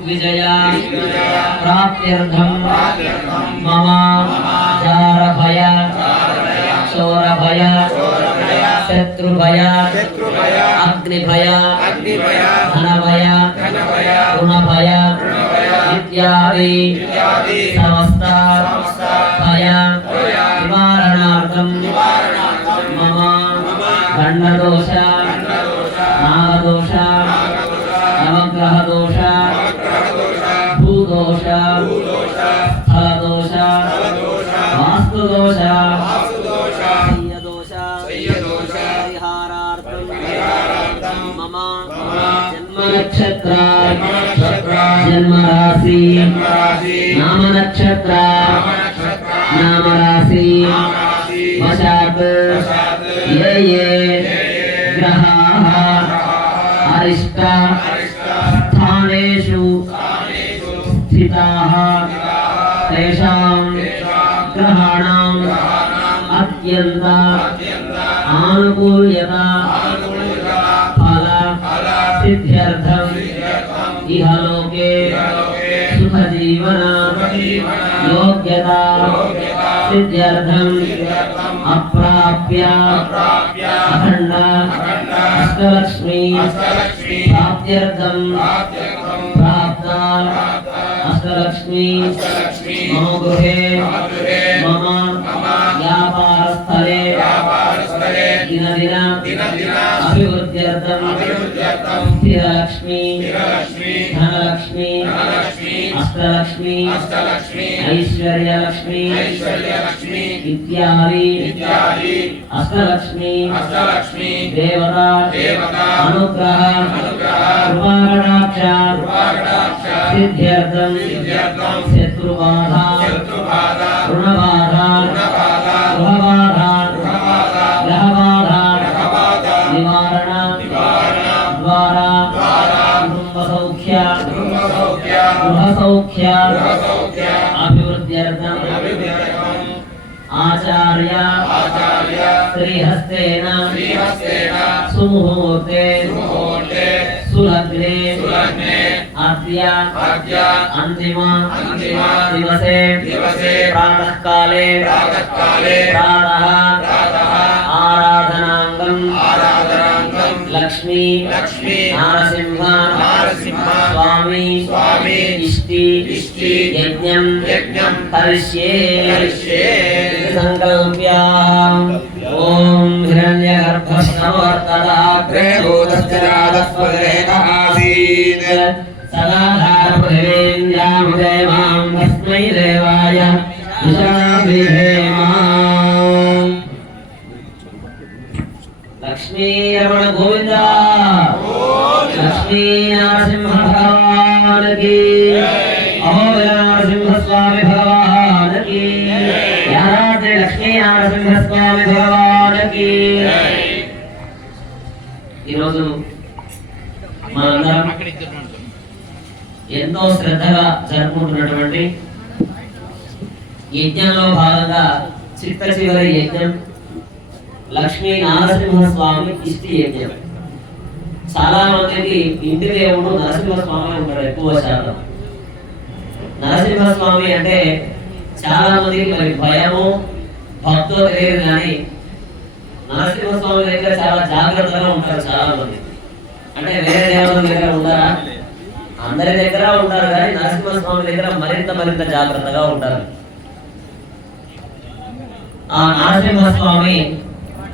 दिग्विजया प्राप्त्यर्थम। मम जारभय शोरभय शत्रुभय, अग्निभय, धनभय गुणभय इत्यादि समस्त भय निवारणार्थम। मम दंडदोष आग्रह दोष भूदोष स्थल दोष वास्तु दोष जन्म राशि नाम नक्षत्र नाम राशि वशात् ये ये ग्रहा अरिष्टा स्थानेषु स्थिताः। तेषां ग्रहाणाम् अत्यन्त आनुकूल्यता। फल सिद्ध्यर्थम् इह लोके सुखजीवन योग्यता सिद्ध्यर्थम् अप्राप्य अखण्ड अष्टलक्ष्मी प्राप्त्यर्थम् प्राप्ता अष्टलक्ष्मी मम गृहे मम व्यापारस्थले दिनदिन अभिवृद्ध्यर्थम् स्थिरलक्ष्मी धनलक्ष्मी अष्टलक्ष्मी ऐश्वर्यलक्ष्मी इत्यादि। इत्यादि। अष्टलक्ष्मी। अष्टलक्ष्मी। देवता देवता। अनुग्रह। अनुग्रह। कृपाकटाक्ष कृपाकटाक्ष सिद्ध्यर्थम। सिद्ध्यर्थम। शत्रुबाधा। शत्रुबाधा। ऋणबाधा। ऋणबाधा। गृहबाधा गृहबाधा ग्रहबाधा ग्रहबाधा निवारण। निवारण। द्वारा। द्वारा। कुटुंब सौख्य कुटुंब सौख्य गृह सौख्य गृह सौख्य ఆచార్య. శ్రీహస్తేన. సుముహూర్తే. సులగ్నే. అద్య అంతిమ. దివసే. ప్రాతఃకాలే. ప్రాతః. ఆరాధనాంగం. లక్ష్మీ. నారసింహ. స్వామి. ఇష్టి. యజ్ఞం. కరిష్యే సంకల్ప్య ఓం హిరణ్యగర్భస్తమవర్తదాగ్రే సదాధారపృథివీంద్రాముదేవాం మనందరం ఎంతో శ్రద్ధగా జరుపుకుంటున్నటువంటి యజ్ఞంలో భాగంగా చిత్త చివరి యజ్ఞం లక్ష్మీ నారసింహస్వామి ఇష్టి యజ్ఞం. చాలా మందికి ఇంటి దేవుడు నరసింహ స్వామి ఉంటాడు ఎక్కువ శాతం. నరసింహ స్వామి అంటే చాలా మందికి మరి భయము భక్తో తెలియదు కానీ నరసింహ స్వామి దగ్గర చాలా జాగ్రత్తగా ఉంటారు చాలా మంది. అంటే వేరే దేవతల దగ్గర ఉంటారా? అందరి దగ్గర ఉంటారు కానీ నరసింహస్వామి దగ్గర మరింత మరింత జాగ్రత్తగా ఉంటారు. ఆ నరసింహస్వామి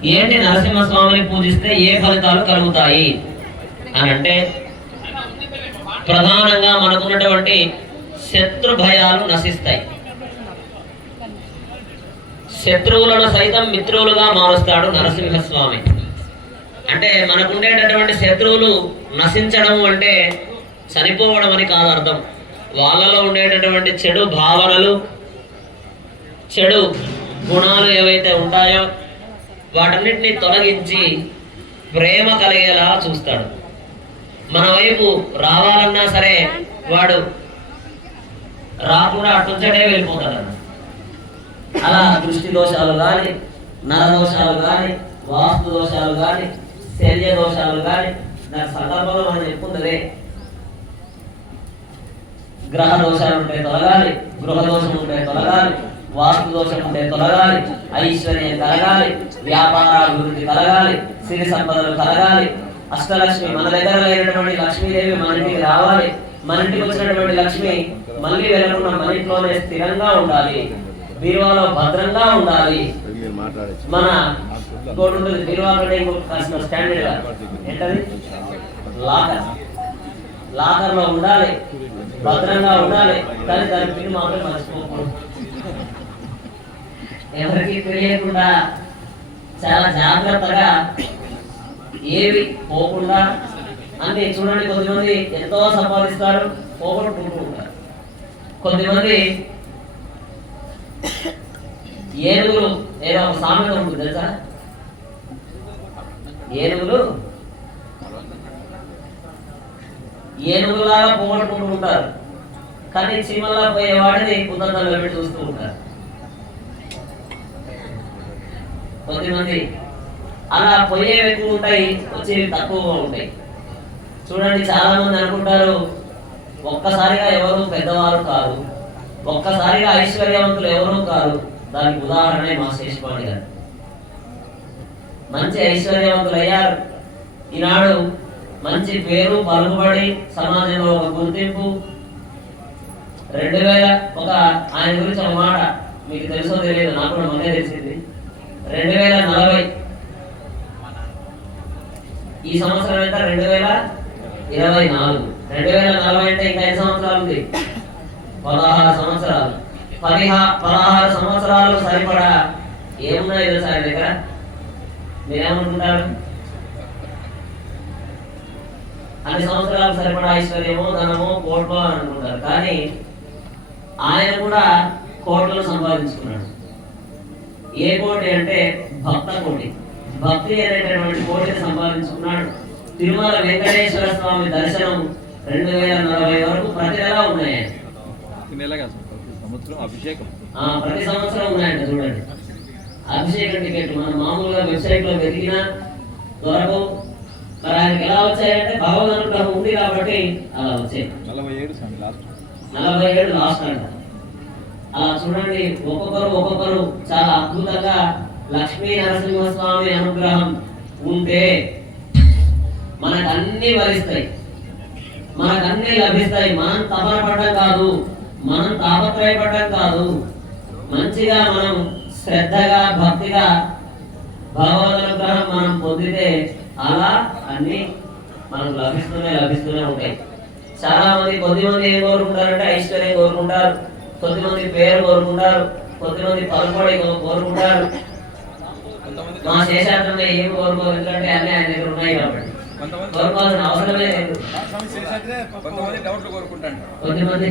ఏంటి నరసింహస్వామిని పూజిస్తే ఏ ఫలితాలు కలుగుతాయి? అని అంటే ప్రధానంగా మనకున్నటువంటి శత్రు భయాలు నశిస్తాయి. శత్రువులను సైతం మిత్రులుగా మారుస్తాడు నరసింహస్వామి. అంటే మనకుండేటటువంటి శత్రువులు నశించడం అంటే చనిపోవడం అని కాదు అర్థం. వాళ్ళలో ఉండేటటువంటి చెడు భావనలు చెడు గుణాలు ఏవైతే ఉంటాయో వాటన్నిటిని తొలగించి ప్రేమ కలిగేలా చూస్తాడు. మన వైపు రావాలన్నా సరే వాడు రాకుండా అటుంచడే వెళ్ళిపోతాడు. అలా దృష్టి దోషాలు కానీ నర దోషాలు కానీ వాస్తు దోషాలు కానీ శల్య దోషాలు కానీ దాని సందర్భంలో మనం చెప్పుకున్నదే. గ్రహ దోషాలు ఉంటే తొలగాలి గృహ దోషం ఉంటే తొలగాలి వాస్తు దోషం ఉంటే తొలగాలి ఐశ్వర్యం కలగాలి వ్యాపార అభివృద్ధి కలగాలి సిరి సంపదలు కలగాలి అష్టలక్ష్మి మన దగ్గర లేనటువంటి లక్ష్మీదేవి మన ఇంటికి రావాలి మన ఇంటికి వచ్చినటువంటి లక్ష్మి మళ్ళీ వెళ్ళకుండా మన ఇంట్లోనే స్థిరంగా ఉండాలి బీరువాలో భద్రంగా ఉండాలి మన ఇంకోటి కాసిన స్టాండర్డ్ ఏంటది? లాకర్. లో ఉండాలి. భద్రంగా ఉండాలి. కానీ దాని పిన్ మాత్రం మర్చిపోకూడదు. ఎవరికి తెలియకుండా చాలా జాగ్రత్తగా ఏవి పోకుండా అన్ని చూడండి కొంతమంది ఎంతో సంపాదిస్తారు పోగొట్టుకుంటూ ఉంటారు. కొంతమంది ఏనుగులు ఏదో ఒక సామెత ఉంటుంది తెలుసా? ఏనుగులు ఏనుగులాగా పోగొట్టుకుంటూ ఉంటారు. కానీ చీమల్లా పోయేవాడిని కుదంతంలో పెట్టి చూస్తూ ఉంటారు. కొద్దిమంది అలా పోయేవి ఎక్కువ ఉంటాయి వచ్చేవి తక్కువగా ఉంటాయి. చూడండి చాలా మంది అనుకుంటారు ఒక్కసారిగా ఎవరు పెద్దవారు కాదు ఒక్కసారిగా ఐశ్వర్యవంతులు ఎవరూ కాదు దానికి ఉదాహరణే మా శేషపాణి గారు. మంచి ఐశ్వర్యవంతులు అయ్యారు ఈనాడు మంచి పేరు పలుకుబడి సమాజంలో ఒక గుర్తింపు. రెండు వేల ఒక ఆయన గురించి ఒక మాట మీకు తెలుసో తెలియదు నాకు కూడా మొన్నే తెలిసింది. రెండు వేల నలభై ఈ సంవత్సరం ఎంత? రెండు వేల ఇరవై నాలుగు. రెండు వేల నలభై అంటే ఇంకా ఎన్ని సంవత్సరాలు ఉంది? పదహారు సంవత్సరాలు. పదిహా పదహారు సంవత్సరాలు సరిపడా ఏమున్నాయి తెలుసా ఆయన దగ్గర? మీరేమనుకుంటారు? అన్ని సంవత్సరాలు సరిపడా ఐశ్వర్యమో ధనమో కోట్లు అని అనుకుంటారు. కానీ ఆయన కూడా కోట్లు సంపాదించుకున్నాడు. ఏ కోటి అంటే భక్త కోటి. భక్తి అనేటటువంటి కోటిని సంపాదించుకున్నాడు. తిరుమల వెంకటేశ్వర స్వామి దర్శనం రెండు వేల నలభై వరకు ప్రతి నెల ఉన్నాయి సంవత్సరం అభిషేకం. ప్రతి సంవత్సరం ఉన్నాయంట చూడండి. అభిషేక టికెట్. మనం మామూలుగా వెబ్సైట్లో వెతికినా దొరకవు మరి ఆయనకి ఎలా వచ్చాయంటే భగవద్ అనుగ్రహం ఉంది కాబట్టి అలా వచ్చాయి. నలభై ఏడు స్వామి లాస్ట్. నలభై ఏడు లాస్ట్ అంట. అలా చూడండి ఒక్కొక్కరు ఒక్కొక్కరు చాలా అద్భుతంగా లక్ష్మీ నరసింహస్వామి అనుగ్రహం ఉంటే మనకు అన్ని వరిస్తాయి. మనకు అన్ని లభిస్తాయి. మనం తపన పడడం కాదు. మనం తాపత్రయపడడం కాదు. మంచిగా మనం శ్రద్ధగా భక్తిగా భగవద్ అనుగ్రహం మనం పొందితే అలా అన్ని మనకు లభిస్తూనే లభిస్తూనే ఉంటాయి. చాలా మంది కొద్దిమంది ఏం కోరుకుంటారంటే ఐశ్వర్యం కోరుకుంటారు. కొద్దిమంది పేరు కోరుకుంటారు. కొద్దిమంది పలుపడి కోరుకుంటారు. మా శేషార్థంలో ఏం కోరుకోరు? ఎందుకంటే అన్ని ఆయన దగ్గర ఉన్నాయి కాబట్టి. కోరుకోవాల్సిన అవసరమే లేదు. కొంతమంది డౌట్లు కోరుకుంటారు. కొద్దిమంది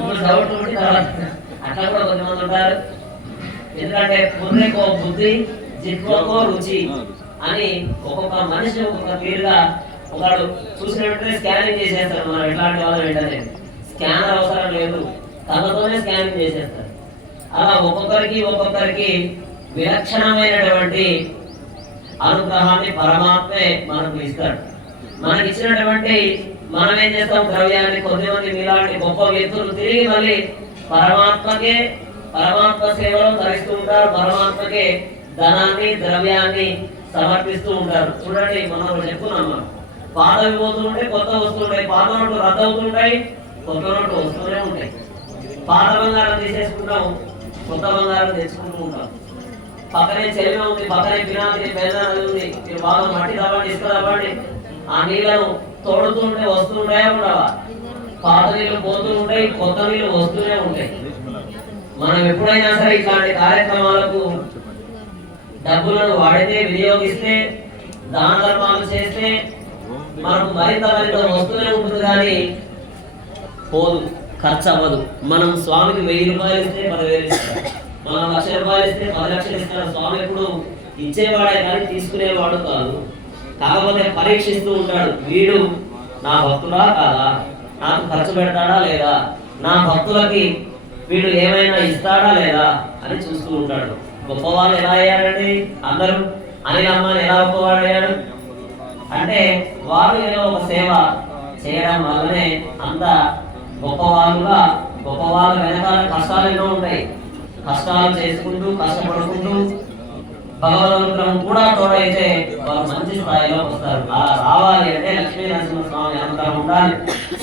ముందు డౌట్లు ఉండి తర్వాత అట్లా కూడా కొంతమంది ఉంటారు. ఎందుకంటే పుర్రెకో బుద్ధి జిత్వకో రుచి అని ఒక్కొక్క మనిషి ఒక్కొక్క తీరుగా ఒకడు చూసిన వెంటనే స్కానింగ్ చేసేస్తారు. మనం ఎట్లాంటి వాళ్ళు వెంటనే స్కానర్ అవసరం లేదు. కళ్ళతోనే స్కానింగ్ చేసేస్తారు. అలా ఒక్కొక్కరికి ఒక్కొక్కరికి విలక్షణమైనటువంటి అనుగ్రహాన్ని పరమాత్మే మనకు ఇస్తాడు. మనకి ఇచ్చినటువంటి మనం ఏం చేస్తాం? ద్రవ్యాన్ని కొద్దిమంది మీలాంటి గొప్ప వ్యక్తులు తిరిగి మళ్ళీ పరమాత్మకే పరమాత్మ సేవలో తరిస్తూ ఉంటారు. పరమాత్మకే ధనాన్ని ద్రవ్యాన్ని సమర్పిస్తూ ఉంటారు. చూడండి మనం ఒకటి చెప్పుకున్నాం మనం. పాతవి పోతుంటే కొత్త వస్తుంటాయి పాత నోట్లు రద్దు అవుతుంటాయి కొత్త నోట్లు వస్తూనే ఉంటాయి. పాత బంగారం తీసేసుకుంటాం కొత్త బంగారం తెచ్చుకుంటూ ఉంటాం పక్కనే చెరువు ఉంది పక్కనే పినాది బెల్లం ఉంది. మీరు బాగా మట్టి తవ్వండి ఇసుక తవ్వండి. ఆ నీళ్ళను తోడుతుంటే వస్తుంటాయా కూడా పాత నీళ్ళు పోతూ ఉంటాయి కొత్త నీళ్ళు వస్తూనే ఉంటాయి. మనం ఎప్పుడైనా సరే ఇట్లాంటి కార్యక్రమాలకు డబ్బులను వాడితే వినియోగిస్తే దాన ధర్మాలు చేస్తే మనకు మరింత మరింత వస్తూనే ఉంటుంది కానీ పోదు ఖర్చు అవ్వదు మనం స్వామికి వెయ్యి రూపాయలు ఇస్తే పదివేలు ఇస్తారు మనం లక్ష రూపాయలు ఇస్తే పది లక్షలు ఇస్తారు స్వామి ఎప్పుడు ఇచ్చేవాడే కానీ తీసుకునేవాడు కాదు. కాకపోతే పరీక్షిస్తూ ఉంటాడు. వీడు నా భక్తుడా కాదా? నాకు ఖర్చు పెడతాడా లేదా? నా భక్తులకి వీడు ఏమైనా ఇస్తాడా లేదా? అని చూస్తూ ఉంటాడు. గొప్పవాళ్ళు ఎలా అయ్యారండి? అందరూ అనిల్ అమ్మని ఎలా గొప్పవాడయ్యాడు అంటే వారు ఏదో ఒక సేవ చేయడం వల్లనే అంత గొప్పవాళ్ళుగా గొప్పవాళ్ళ వెనకాల కష్టాలు ఎన్నో ఉంటాయి. కష్టాలు చేసుకుంటూ కష్టపడుకుంటూ భగవద్ అనుగ్రహం కూడా తోడైతే వాళ్ళు మంచి స్థాయిలో వస్తారు. అలా రావాలి అంటే లక్ష్మీ నరసింహస్వామి అనుగ్రహం ఉండాలి.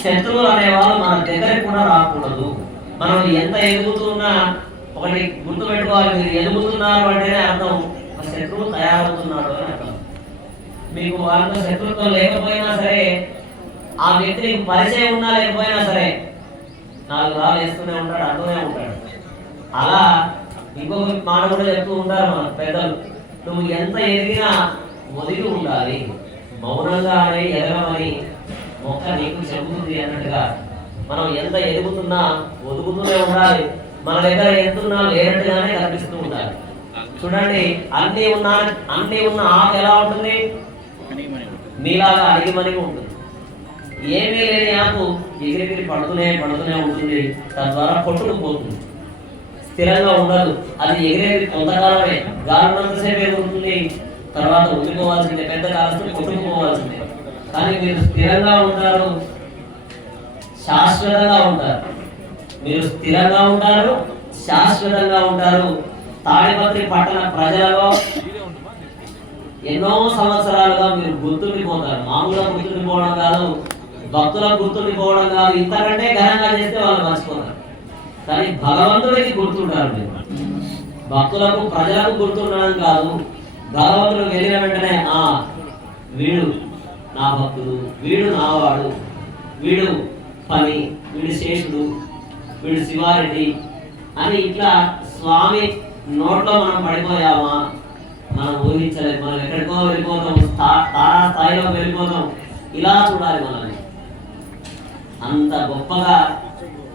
శత్రువులు అనేవాళ్ళు మన దగ్గరికి కూడా రాకూడదు. మనం ఎంత ఎదుగుతున్నా ఒకటి గుర్తు పెట్టుకోవాలి మీరు ఎదుగుతున్నారు అంటేనే అర్థం. ఒక శత్రువు తయారవుతున్నాడు అని అర్థం. మీకు వాళ్ళతో శత్రుత్వం లేకపోయినా సరే ఆ వ్యక్తి పరిచయం ఉన్నా లేకపోయినా సరే నాలుగు రాళ్ళు వేస్తూనే ఉంటాడు అంటూనే ఉంటాడు. అలా ఇంకొక మాట కూడా చెప్తూ ఉంటారు మన పెద్దలు. నువ్వు ఎంత ఎదిగినా ఒదిగి ఉండాలి. మౌనంగానే ఎదగమని మొక్క నీకు చెబుతుంది అన్నట్టుగా మనం ఎంత ఎదుగుతున్నా ఒదుగుతూనే ఉండాలి. మన దగ్గర ఎంతున్నా లేనట్టుగానే కనిపిస్తూ ఉండాలి. చూడండి అన్ని ఉన్నా అన్ని ఉన్న ఆకు ఎలా ఉంటుంది? నీలాగా అడిగిమని ఉంటుంది. ఏమీ లేని ఆకు ఎగిరిగిరి పడుతూనే పడుతూనే ఉంటుంది. తద్వారా కొట్టుకుపోతుంది స్థిరంగా ఉండదు. అది ఎగిరేది కొంతకాలమే. గాలున్నంతసేపు ఎగురుతుంది తర్వాత ఉండిపోవాల్సిందే పెద్ద కాలస్తుంది కొట్టుకుపోవాల్సిందే. కానీ మీరు స్థిరంగా ఉంటారు. శాశ్వతంగా ఉంటారు. మీరు స్థిరంగా ఉంటారు. శాశ్వతంగా ఉంటారు. తాడిపత్రి పట్టణ ప్రజలలో ఎన్నో సంవత్సరాలుగా మీరు గుర్తుండిపోతారు మామూలుగా గుర్తుండిపోవడం కాదు. భక్తులకు గుర్తుండిపోవడం కాదు. ఇంతకంటే ఘనంగా చేస్తే వాళ్ళు మర్చిపోతారు. కానీ భగవంతుడికి గుర్తుంటారు మీరు. భక్తులకు ప్రజలకు గుర్తుండడం కాదు. భగవంతుడు వెళ్ళిన వెంటనే ఆ వీడు నా భక్తుడు వీడు నావాడు వీడు పని వీడు శేషుడు వీడు శివారెడ్డి అని ఇట్లా స్వామి నోట్లో మనం పడిపోయామా? మనం ఊహించలేదు మనం ఎక్కడికో వెళ్ళిపోతాం. స్థా- తారా స్థాయిలో వెళ్ళిపోతాం. ఇలా చూడాలి మనల్ని. అంత గొప్పగా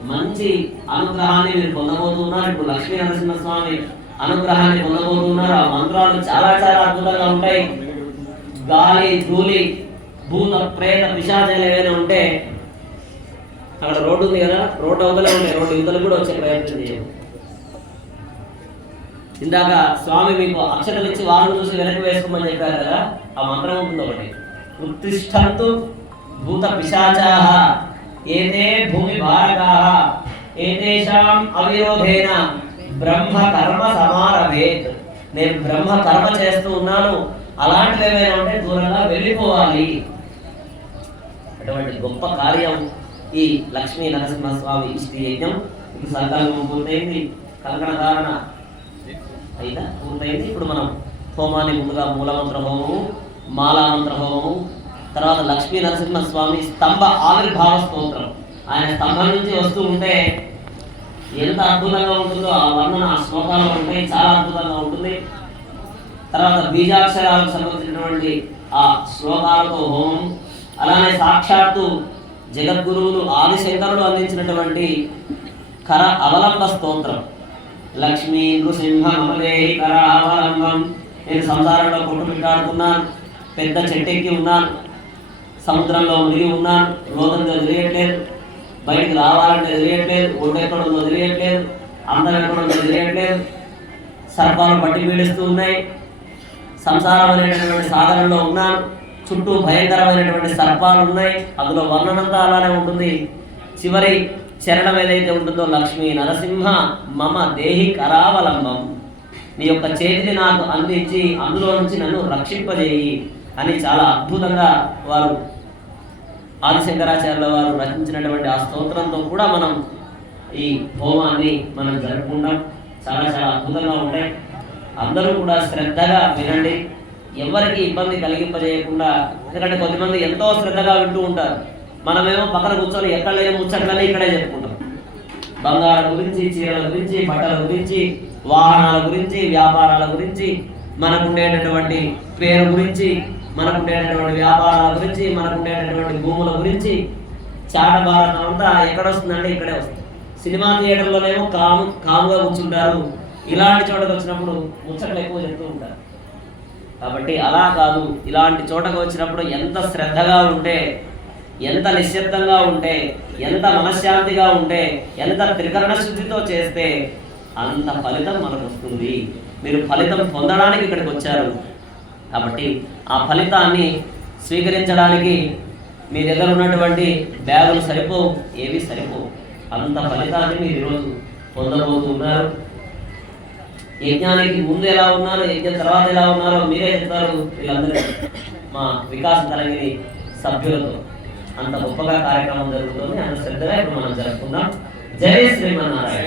మంచి అనుగ్రహాన్ని మీరు పొందబోతున్నారు. ఇప్పుడు లక్ష్మీ నరసింహస్వామి అనుగ్రహాన్ని పొందబోతున్నారు. ఆ మంత్రాలు చాలా చాలా అద్భుతంగా ఉంటాయి. గాలి ధూళి భూత ప్రేత పిశాచాలు ఏవైనా ఉంటే అక్కడ రోడ్డు ఉంది కదా రోడ్డు అవతలే ఉంటాయి రోడ్డు యువతలు కూడా వచ్చే ప్రయత్నం చేయండి. ఇందాక స్వామి మీకు అక్షతలు ఇచ్చి వాళ్ళని చూసి వెనక్కి వేసుకోమని చెప్పారు కదా ఆ మంత్రం ఉంటుంది ఒకటి. ఉత్తిష్టంతు భూత పిశాచాహ. ఏతే భూమి భారకాహ ఏతేషాం అవిరోధేన బ్రహ్మ కర్మ సమారభేత్ నేను బ్రహ్మ కర్మ చేస్తూ ఉన్నాను. అలాంటివి ఏమైనా ఉంటే దూరంగా వెళ్ళిపోవాలి. అటువంటి గొప్ప కార్యం ఈ లక్ష్మీ నరసింహస్వామి ఇష్టి యజ్ఞం. ఇది సంకల్పం పూర్తయింది. కంకణ ధారణ అయినా పూర్తయింది. ఇప్పుడు మనం హోమాన్ని ముందుగా మూలమంత్ర హోమము మాలామంత్ర హోమము తర్వాత లక్ష్మీ నరసింహస్వామి స్తంభ ఆవిర్భావ స్తోత్రం. ఆయన స్తంభం నుంచి వస్తూ ఉంటే ఎంత అద్భుతంగా ఉంటుందో ఆ వర్ణన ఆ శ్లోకాలు ఉంటాయి చాలా అద్భుతంగా ఉంటుంది. తర్వాత బీజాక్షరాలకు సంబంధించినటువంటి ఆ శ్లోకాలతో హోమం అలానే సాక్షాత్తు జగద్గురువులు ఆదిశంకరుడు అందించినటువంటి కర అవలంబ స్తోత్రం. లక్ష్మీ నృసింహ మమదేహి కర అవలంబం. నేను సంసారంలో కొట్టుమిట్టాడుతున్నాను పెద్ద చెట్టెక్కి ఉన్నాను. సముద్రంలో మునిగి ఉన్నాను లోకంగా తెలియట్లేదు బయటికి రావాలంటే తెలియట్లేదు ఒడ్డు ఎక్కడ ఉందో తెలియట్లేదు అందరం ఎక్కడ ఉందో తెలియట్లేదు. సర్పాలు పట్టి పీడిస్తూ ఉన్నాయి. సంసారం అనేటటువంటి సాధనలో ఉన్నాను. చుట్టూ భయంకరమైనటువంటి సర్పాలు ఉన్నాయి. అందులో వర్ణనంతా అలానే ఉంటుంది. చివరి చరణం ఏదైతే ఉంటుందో లక్ష్మీ నరసింహ మమ దేహి కరావలంబం. నీ యొక్క చేతిని నాకు అందించి అందులో నుంచి నన్ను రక్షింపజేయి అని చాలా అద్భుతంగా వారు ఆదిశంకరాచార్యుల వారు రచించినటువంటి ఆ స్తోత్రంతో కూడా మనం ఈ హోమాన్ని మనం జరుపుకుంటాం. చాలా చాలా అద్భుతంగా ఉంటాయి. అందరూ కూడా శ్రద్ధగా వినండి. ఎవరికి ఇబ్బంది కలిగింపజేయకుండా ఎందుకంటే కొద్దిమంది ఎంతో శ్రద్ధగా వింటూ ఉంటారు. మనమేమో పక్కన కూర్చొని ఎక్కడ లేని ముచ్చట్లనే ఇక్కడే చెప్పుకుంటాం. బంగారం గురించి చీరల గురించి బట్టల గురించి వాహనాల గురించి వ్యాపారాల గురించి మనకు ఉండేటటువంటి పేరు గురించి మనకు ఉండేటటువంటి వ్యాపారాల గురించి మనకు ఉండేటటువంటి భూముల గురించి చాట భారతం అంతా ఎక్కడ వస్తుందంటే ఇక్కడే వస్తుంది. సినిమా థియేటర్లోనేమో కాము కాముగా కూర్చుంటారు. ఇలాంటి చోటకు వచ్చినప్పుడు ముచ్చట్లు ఎక్కువ చెప్తూ ఉంటారు. కాబట్టి అలా కాదు ఇలాంటి చోటకు వచ్చినప్పుడు ఎంత శ్రద్ధగా ఉంటే ఎంత నిశ్శబ్దంగా ఉంటే ఎంత మనశ్శాంతిగా ఉంటే ఎంత త్రికరణ శుద్ధితో చేస్తే అంత ఫలితం మనకు వస్తుంది మీరు ఫలితం పొందడానికి ఇక్కడికి వచ్చారు. కాబట్టి ఆ ఫలితాన్ని స్వీకరించడానికి మీ దగ్గర ఉన్నటువంటి బ్యాగులు సరిపోవు ఏవి సరిపోవు అంత ఫలితాన్ని మీరు ఈరోజు పొందబోతున్నారు యజ్ఞానికి ముందు ఎలా ఉన్నారో యజ్ఞం తర్వాత ఎలా ఉన్నారో మీరే చెప్తారు వీళ్ళందరూ మా వికాస తరగతి సభ్యులతో. అంత గొప్పగా కార్యక్రమం జరుగుతుంది అంత శ్రద్ధగా ఇప్పుడు మనం జరుపుకుందాం. జయ శ్రీమన్నారాయణ.